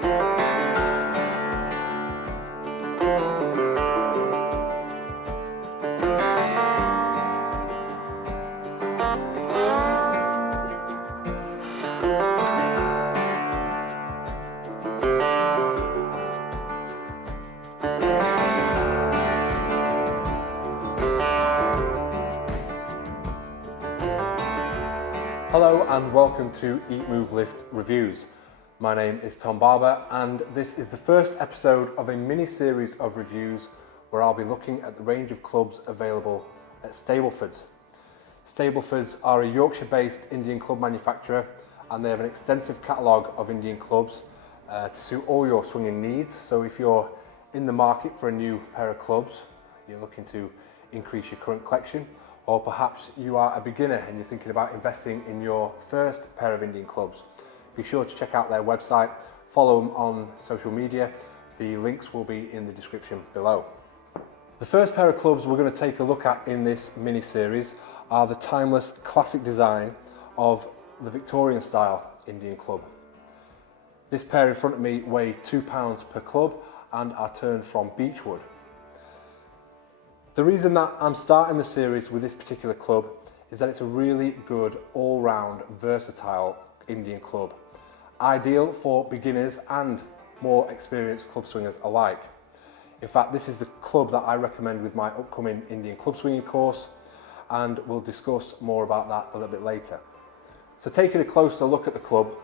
Hello and welcome to Eatmovelift Reviews. My name is Tom Barber and this is the first episode of a mini-series of reviews where I'll be looking at the range of clubs available at Stablefords. Stablefords are a Yorkshire-based Indian club manufacturer and they have an extensive catalogue of Indian clubs to suit all your swinging needs. So if you're in the market for a new pair of clubs, you're looking to increase your current collection, or perhaps you are a beginner and you're thinking about investing in your first pair of Indian clubs, be sure to check out their website, follow them on social media. The links will be in the description below. The first pair of clubs we're going to take a look at in this mini-series are the timeless classic design of the Victorian style Indian club. This pair in front of me weigh £2 per club and are turned from beechwood. The reason that I'm starting the series with this particular club is that it's a really good, all-round, versatile Indian club. Ideal for beginners and more experienced club swingers alike. In fact, this is the club that I recommend with my upcoming Indian club swinging course, and we'll discuss more about that a little bit later. So taking a closer look at the club,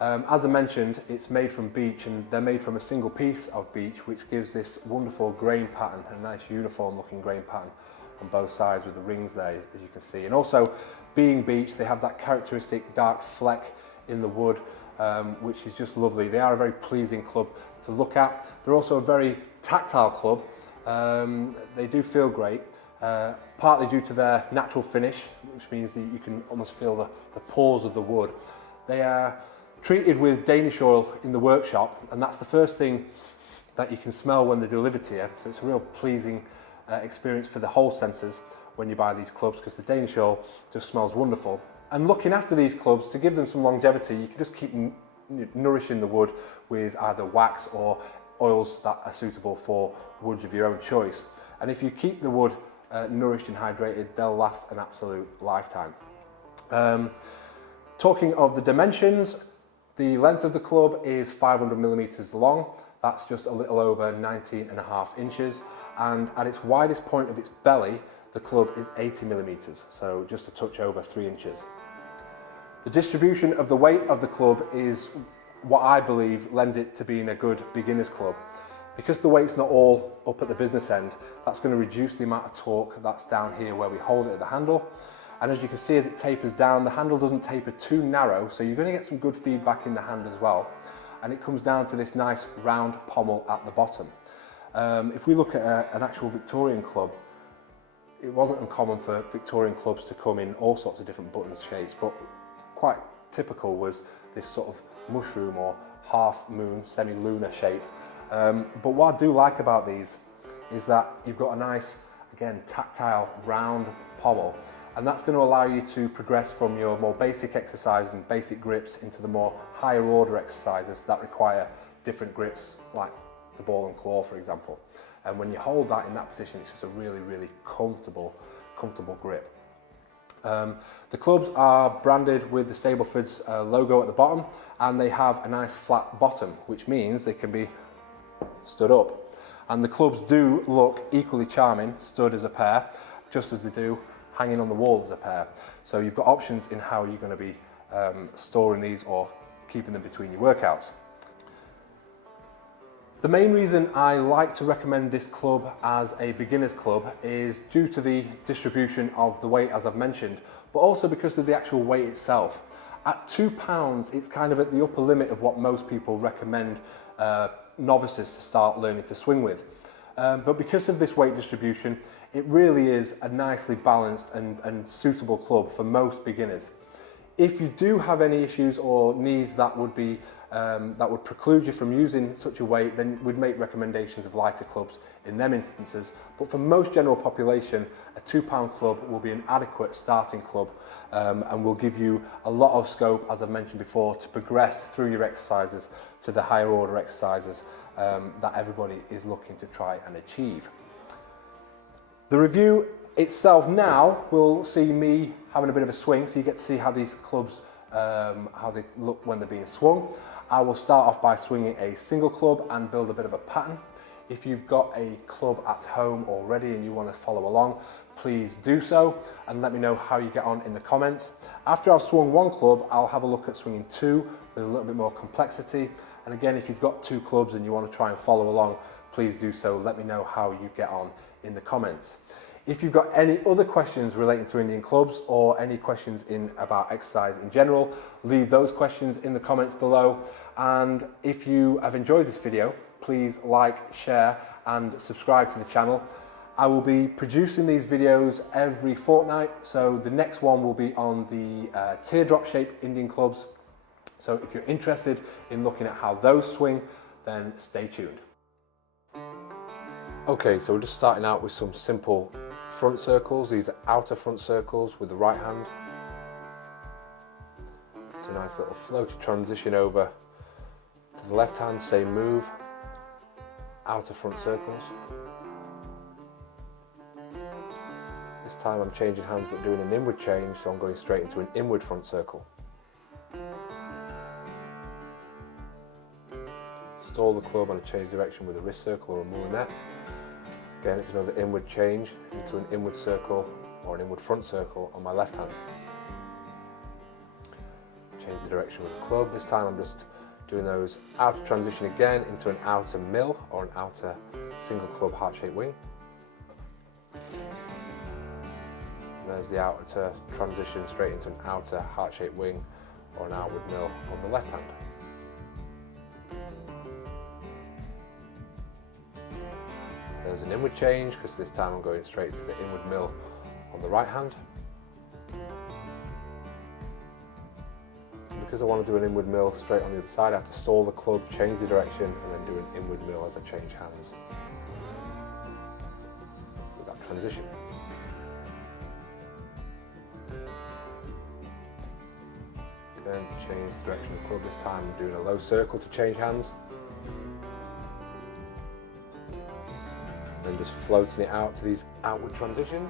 as I mentioned, it's made from beech and they're made from a single piece of beech, which gives this wonderful grain pattern, a nice uniform looking grain pattern on both sides with the rings there, as you can see. And also, being beech, they have that characteristic dark fleck in the wood, which is just lovely. They are a very pleasing club to look at. They're also a very tactile club. They do feel great, partly due to their natural finish, which means that you can almost feel the pores of the wood. They are treated with Danish oil in the workshop, and that's the first thing that you can smell when they're delivered to you. So it's a real pleasing experience for the whole senses when you buy these clubs, because the Danish oil just smells wonderful. And looking after these clubs, to give them some longevity, you can just keep nourishing the wood with either wax or oils that are suitable for woods of your own choice. And if you keep the wood nourished and hydrated, they'll last an absolute lifetime. Talking of the dimensions, the length of the club is 500mm long. That's just a little over 19.5 inches. And at its widest point of its belly, the club is 80mm, so just a touch over 3 inches. The distribution of the weight of the club is what I believe lends it to being a good beginner's club. Because the weight's not all up at the business end, that's going to reduce the amount of torque that's down here where we hold it at the handle. And as you can see, as it tapers down, the handle doesn't taper too narrow, so you're going to get some good feedback in the hand as well. And it comes down to this nice round pommel at the bottom. If we look at an actual Victorian club, it wasn't uncommon for Victorian clubs to come in all sorts of different button shapes, but quite typical was this sort of mushroom or half moon, semi-lunar shape. But what I do like about these is that you've got a nice, again, tactile round pommel. And that's going to allow you to progress from your more basic exercises and basic grips into the more higher order exercises that require different grips, like the ball and claw, for example. And when you hold that in that position, it's just a really, really comfortable grip. The clubs are branded with the Stablefords logo at the bottom, and they have a nice flat bottom, which means they can be stood up. And the clubs do look equally charming, stood as a pair, just as they do hanging on the wall as a pair. So you've got options in how you're going to be storing these or keeping them between your workouts. The main reason I like to recommend this club as a beginner's club is due to the distribution of the weight, as I've mentioned, but also because of the actual weight itself. At £2, it's kind of at the upper limit of what most people recommend novices to start learning to swing with. But because of this weight distribution, it really is a nicely balanced and suitable club for most beginners. If you do have any issues or needs that would preclude you from using such a weight, then we'd make recommendations of lighter clubs in them instances. But for most general population, a £2 club will be an adequate starting club and will give you a lot of scope, as I've mentioned before, to progress through your exercises to the higher order exercises that everybody is looking to try and achieve. The review itself now will see me having a bit of a swing, so you get to see how these clubs, how they look when they're being swung. I will start off by swinging a single club and build a bit of a pattern. If you've got a club at home already and you want to follow along, please do so and let me know how you get on in the comments. After I've swung one club, I'll have a look at swinging two with a little bit more complexity. And again, if you've got two clubs and you want to try and follow along, please do so. Let me know how you get on in the comments. If you've got any other questions relating to Indian clubs or any questions about exercise in general, leave those questions in the comments below. And if you have enjoyed this video, please like, share and subscribe to the channel. I will be producing these videos every fortnight, so the next one will be on the teardrop shaped Indian clubs. So if you're interested in looking at how those swing, then stay tuned. Okay, so we're just starting out with some simple front circles. These are outer front circles with the right hand. It's a nice little floaty transition over to the left hand, same move, outer front circles. This time I'm changing hands but doing an inward change, so I'm going straight into an inward front circle. Stall the club and change direction with a wrist circle or a moulinet. Again, it's another inward change into an inward circle or an inward front circle on my left hand. Change the direction with the club. This time I'm just doing those outer transition again into an outer mill or an outer single club heart-shaped wing. And there's the outer transition straight into an outer heart-shaped wing or an outward mill on the left hand. There's an inward change because this time I'm going straight to the inward mill on the right hand. And because I want to do an inward mill straight on the other side, I have to stall the club, change the direction and then do an inward mill as I change hands with that transition. Then change the direction of the club. This time I'm doing a low circle to change hands. And just floating it out to these outward transitions.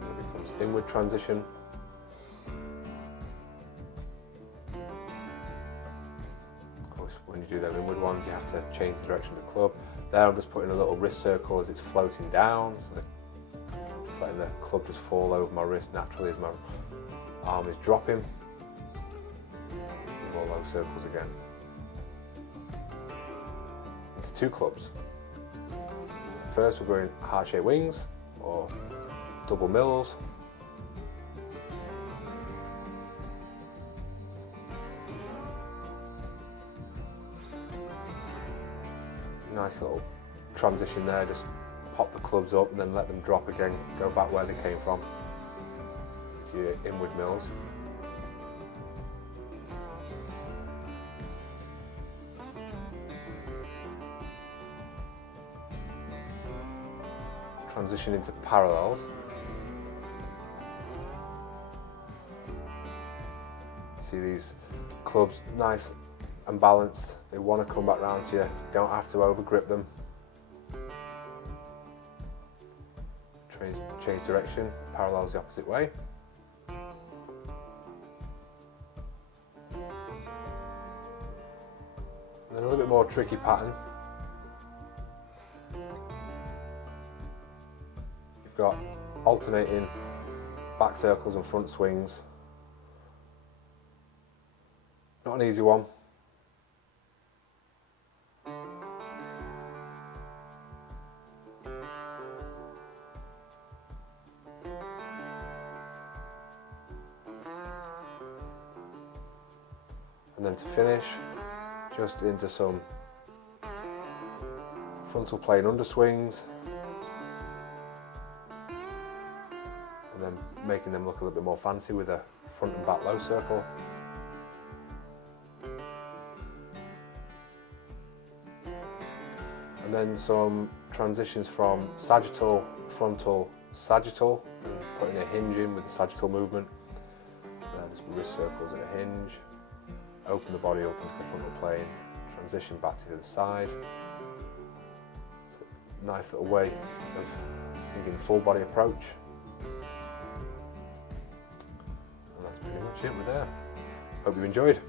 And it becomes inward transition. Of course, when you do them inward ones, you have to change the direction of the club. There I'm just putting a little wrist circle as it's floating down, so just letting the club just fall over my wrist naturally as my arm is dropping. Low circles again. Into two clubs. First we're going heart-shaped wings or double mills. Nice little transition there, just pop the clubs up and then let them drop again, go back where they came from to your inward mills. Transition into parallels. See these clubs nice and balanced. They want to come back round to you. You don't have to over grip them. Change direction, parallels the opposite way. And then a little bit more tricky pattern. Got alternating back circles and front swings. Not an easy one. And then to finish, just into some frontal plane underswings. And then making them look a little bit more fancy with a front and back low circle. And then some transitions from sagittal, frontal, sagittal, and putting a hinge in with the sagittal movement. Then just wrist circles and a hinge. Open the body up into the frontal plane. Transition back to the other side. It's a nice little way of thinking full body approach. And that's pretty much it with there. Hope you enjoyed.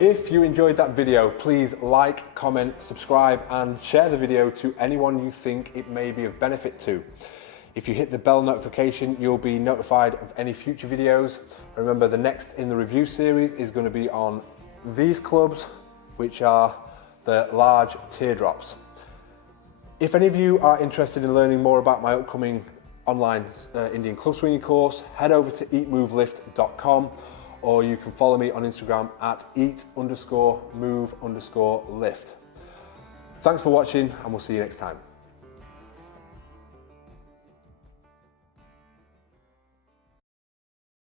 If you enjoyed that video, please like, comment, subscribe and share the video to anyone you think it may be of benefit to. If you hit the bell notification, you'll be notified of any future videos. Remember, the next in the review series is going to be on these clubs, which are the large teardrops. If any of you are interested in learning more about my upcoming online Indian club swinging course, head over to eatmovelift.com, or you can follow me on Instagram at eat_move_lift. Thanks for watching, and we'll see you next time.